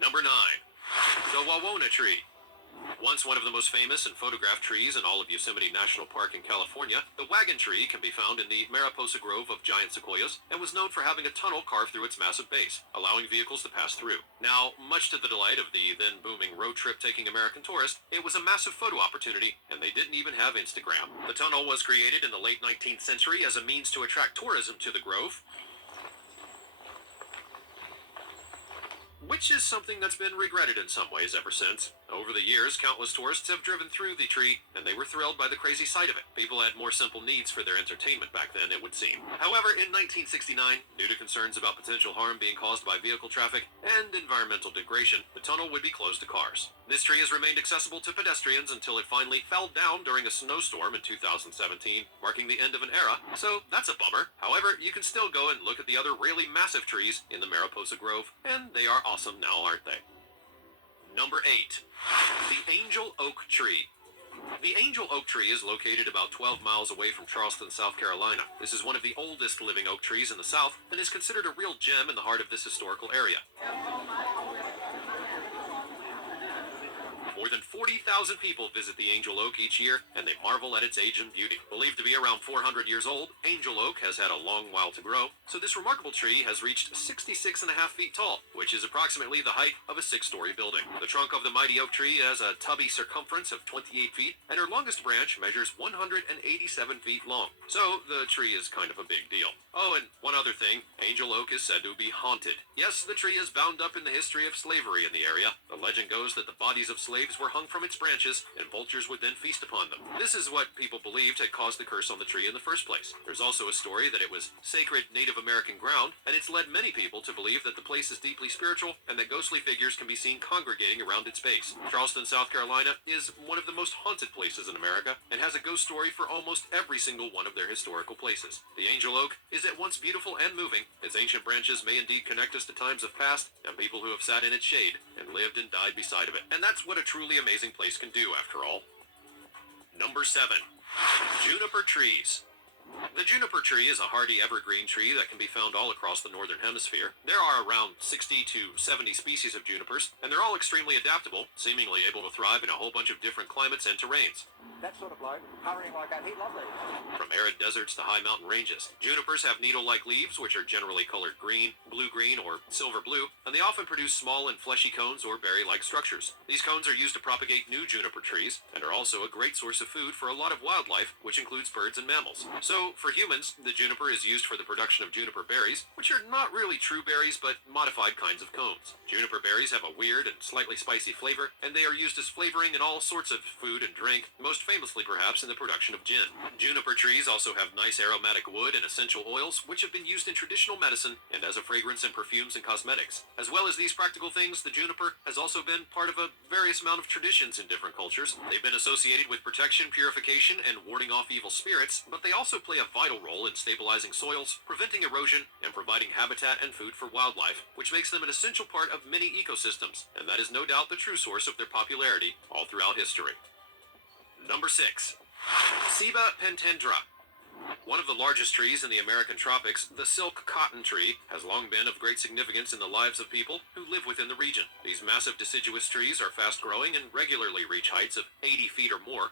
Number 9. The Wawona tree. Once one of the most famous and photographed trees in all of Yosemite National Park in California, the wagon tree can be found in the Mariposa Grove of giant sequoias and was known for having a tunnel carved through its massive base, allowing vehicles to pass through. Now, much to the delight of the then booming road trip-taking American tourist, it was a massive photo opportunity, and they didn't even have Instagram. The tunnel was created in the late 19th century as a means to attract tourism to the grove, which is something that's been regretted in some ways ever since. Over the years, countless tourists have driven through the tree, and they were thrilled by the crazy sight of it. People had more simple needs for their entertainment back then, it would seem. However, in 1969, due to concerns about potential harm being caused by vehicle traffic and environmental degradation, the tunnel would be closed to cars. This tree has remained accessible to pedestrians until it finally fell down during a snowstorm in 2017, marking the end of an era, so that's a bummer. However, you can still go and look at the other really massive trees in the Mariposa Grove, and they are awesome now, aren't they? Number 8. The Angel Oak Tree. The Angel Oak Tree is located about 12 miles away from Charleston, South Carolina. This is one of the oldest living oak trees in the South and is considered a real gem in the heart of this historical area. More than 40,000 people visit the Angel Oak each year, and they marvel at its age and beauty. Believed to be around 400 years old, Angel Oak has had a long while to grow, so this remarkable tree has reached 66.5 feet tall, which is approximately the height of a 6-story building. The trunk of the mighty oak tree has a tubby circumference of 28 feet, and her longest branch measures 187 feet long. So, the tree is kind of a big deal. Oh, and one other thing, Angel Oak is said to be haunted. Yes, the tree is bound up in the history of slavery in the area. The legend goes that the bodies of slaves were hung from its branches, and vultures would then feast upon them. This is what people believed had caused the curse on the tree in the first place. There's also a story that it was sacred Native American ground, and it's led many people to believe that the place is deeply spiritual and that ghostly figures can be seen congregating around its base. Charleston, South Carolina is one of the most haunted places in America and has a ghost story for almost every single one of their historical places. The Angel Oak is at once beautiful and moving. Its ancient branches may indeed connect us to times of past and people who have sat in its shade and lived and died beside of it. And that's what a truly amazing place can do, after all. Number 7. Juniper trees. The juniper tree is a hardy evergreen tree that can be found all across the northern hemisphere. There are around 60 to 70 species of junipers, and they're all extremely adaptable, seemingly able to thrive in a whole bunch of different climates and terrains. That sort of bloke, hurrying like that, he'd love that. From arid deserts to high mountain ranges, junipers have needle-like leaves, which are generally colored green, blue-green, or silver-blue, and they often produce small and fleshy cones or berry-like structures. These cones are used to propagate new juniper trees, and are also a great source of food for a lot of wildlife, which includes birds and mammals. So, for humans, the juniper is used for the production of juniper berries, which are not really true berries, but modified kinds of cones. Juniper berries have a weird and slightly spicy flavor, and they are used as flavoring in all sorts of food and drink, most famously perhaps in the production of gin. Juniper trees also have nice aromatic wood and essential oils, which have been used in traditional medicine and as a fragrance in perfumes and cosmetics. As well as these practical things, the juniper has also been part of a various amount of traditions in different cultures. They've been associated with protection, purification, and warding off evil spirits, but they also play a vital role in stabilizing soils, preventing erosion, and providing habitat and food for wildlife, which makes them an essential part of many ecosystems, and that is no doubt the true source of their popularity all throughout history. Number 6. Ceiba pentandra. One of the largest trees in the American tropics, the silk cotton tree, has long been of great significance in the lives of people who live within the region. These massive deciduous trees are fast-growing and regularly reach heights of 80 feet or more,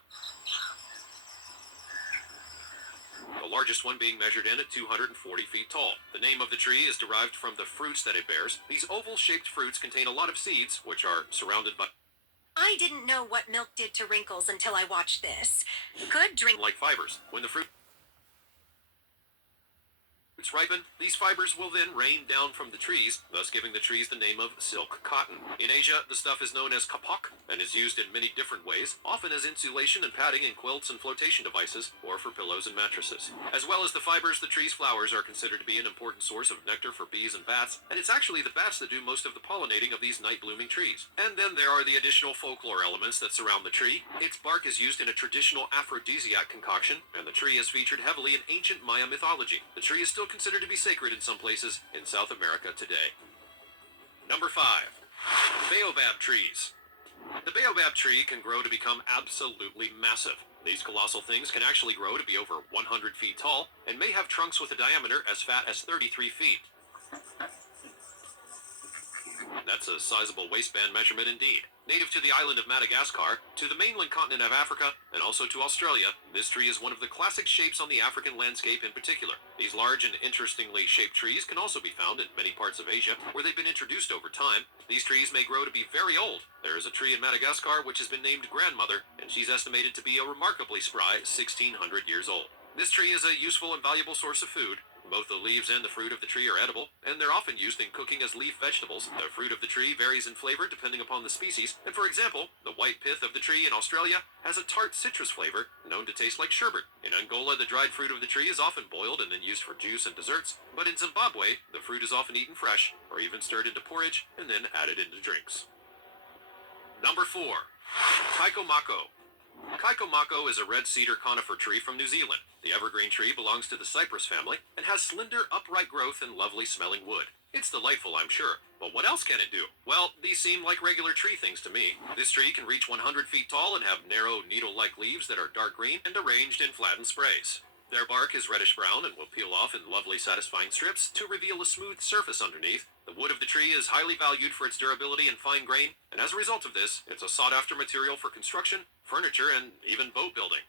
the largest one being measured in at 240 feet tall. The name of the tree is derived from the fruits that it bears. These oval-shaped fruits contain a lot of seeds, which are surrounded by I didn't know what milk did to wrinkles until I watched this. Good drink like fibers. When the fruits roots ripen, these fibers will then rain down from the trees, thus giving the trees the name of silk cotton. In Asia, the stuff is known as kapak and is used in many different ways, often as insulation and padding in quilts and flotation devices, or for pillows and mattresses. As well as the fibers, the tree's flowers are considered to be an important source of nectar for bees and bats, and it's actually the bats that do most of the pollinating of these night-blooming trees. And then there are the additional folklore elements that surround the tree. Its bark is used in a traditional aphrodisiac concoction, and the tree is featured heavily in ancient Maya mythology. The tree is still considered to be sacred in some places in South America today. Number 5. Baobab trees. The baobab tree can grow to become absolutely massive. These colossal things can actually grow to be over 100 feet tall and may have trunks with a diameter as fat as 33 feet. That's a sizable waistband measurement indeed. Native to the island of Madagascar, to the mainland continent of Africa, and also to Australia, this tree is one of the classic shapes on the African landscape in particular. These large and interestingly shaped trees can also be found in many parts of Asia, where they've been introduced over time. These trees may grow to be very old. There is a tree in Madagascar which has been named Grandmother, and she's estimated to be a remarkably spry 1,600 years old. This tree is a useful and valuable source of food. Both the leaves and the fruit of the tree are edible, and they're often used in cooking as leaf vegetables. The fruit of the tree varies in flavor depending upon the species, and for example, the white pith of the tree in Australia has a tart citrus flavor known to taste like sherbet. In Angola, the dried fruit of the tree is often boiled and then used for juice and desserts, but in Zimbabwe, the fruit is often eaten fresh, or even stirred into porridge and then added into drinks. Number 4. Kaikomako. Kaikomako is a red cedar conifer tree from New Zealand. The evergreen tree belongs to the cypress family and has slender, upright growth and lovely smelling wood. It's delightful, I'm sure. But what else can it do? Well, these seem like regular tree things to me. This tree can reach 100 feet tall and have narrow, needle-like leaves that are dark green and arranged in flattened sprays. Their bark is reddish-brown and will peel off in lovely, satisfying strips to reveal a smooth surface underneath. The wood of the tree is highly valued for its durability and fine grain, and as a result of this, it's a sought-after material for construction, furniture, and even boat building.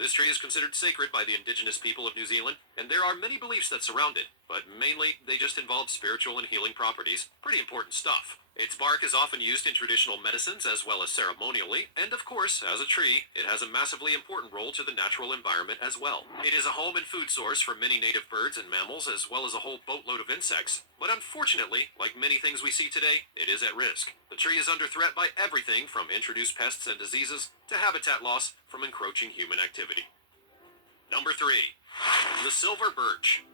This tree is considered sacred by the indigenous people of New Zealand, and there are many beliefs that surround it, but mainly they just involve spiritual and healing properties. Pretty important stuff. Its bark is often used in traditional medicines as well as ceremonially, and of course, as a tree, it has a massively important role to the natural environment as well. It is a home and food source for many native birds and mammals as well as a whole boatload of insects, but unfortunately, like many things we see today, it is at risk. The tree is under threat by everything from introduced pests and diseases to habitat loss from encroaching human activity. Number 3. The silver birch.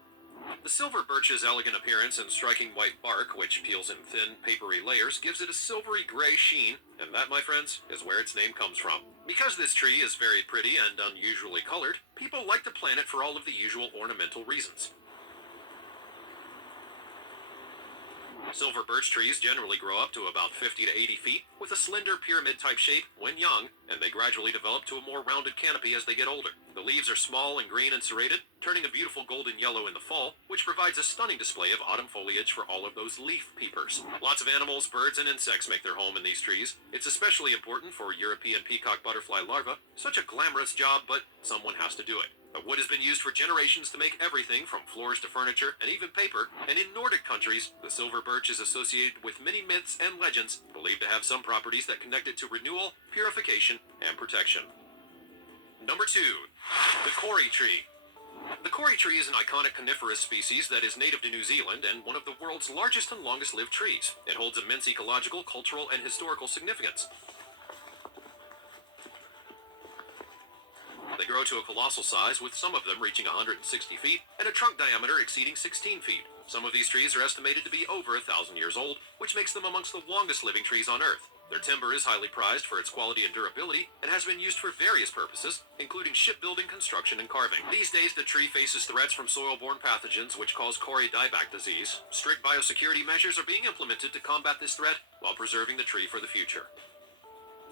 The silver birch's elegant appearance and striking white bark, which peels in thin, papery layers, gives it a silvery gray sheen, and that, my friends, is where its name comes from. Because this tree is very pretty and unusually colored, people like to plant it for all of the usual ornamental reasons. Silver birch trees generally grow up to about 50 to 80 feet, with a slender pyramid-type shape when young, and they gradually develop to a more rounded canopy as they get older. The leaves are small and green and serrated, turning a beautiful golden yellow in the fall, which provides a stunning display of autumn foliage for all of those leaf peepers. Lots of animals, birds, and insects make their home in these trees. It's especially important for European peacock butterfly larvae. Such a glamorous job, but someone has to do it. The wood has been used for generations to make everything from floors to furniture and even paper, and in Nordic countries, the silver birch is associated with many myths and legends believed to have some properties that connect it to renewal, purification, and protection. Number 2. The Kori tree. The Kori tree is an iconic coniferous species that is native to New Zealand and one of the world's largest and longest-lived trees. It holds immense ecological, cultural, and historical significance. They grow to a colossal size, with some of them reaching 160 feet and a trunk diameter exceeding 16 feet. Some of these trees are estimated to be over 1,000 years old, which makes them amongst the longest living trees on Earth. Their timber is highly prized for its quality and durability and has been used for various purposes, including shipbuilding, construction, and carving. These days, the tree faces threats from soil-borne pathogens which cause Kori dieback disease. Strict biosecurity measures are being implemented to combat this threat while preserving the tree for the future.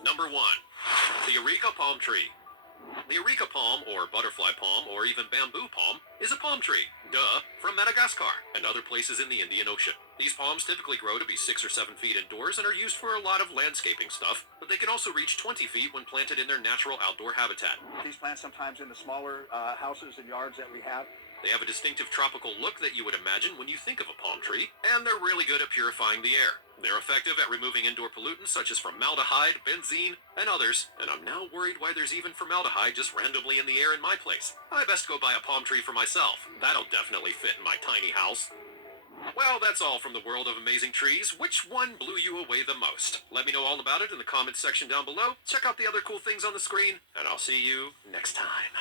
Number 1. The Areca palm tree. The areca palm, or butterfly palm, or even bamboo palm, is a palm tree, from Madagascar and other places in the Indian Ocean. These palms typically grow to be 6 or 7 feet indoors and are used for a lot of landscaping stuff, but they can also reach 20 feet when planted in their natural outdoor habitat. These plants sometimes in the smaller houses and yards that we have. They have a distinctive tropical look that you would imagine when you think of a palm tree, and they're really good at purifying the air. They're effective at removing indoor pollutants such as formaldehyde, benzene, and others, and I'm now worried why there's even formaldehyde just randomly in the air in my place. I best go buy a palm tree for myself. That'll definitely fit in my tiny house. Well, that's all from the world of amazing trees. Which one blew you away the most? Let me know all about it in the comments section down below. Check out the other cool things on the screen, and I'll see you next time.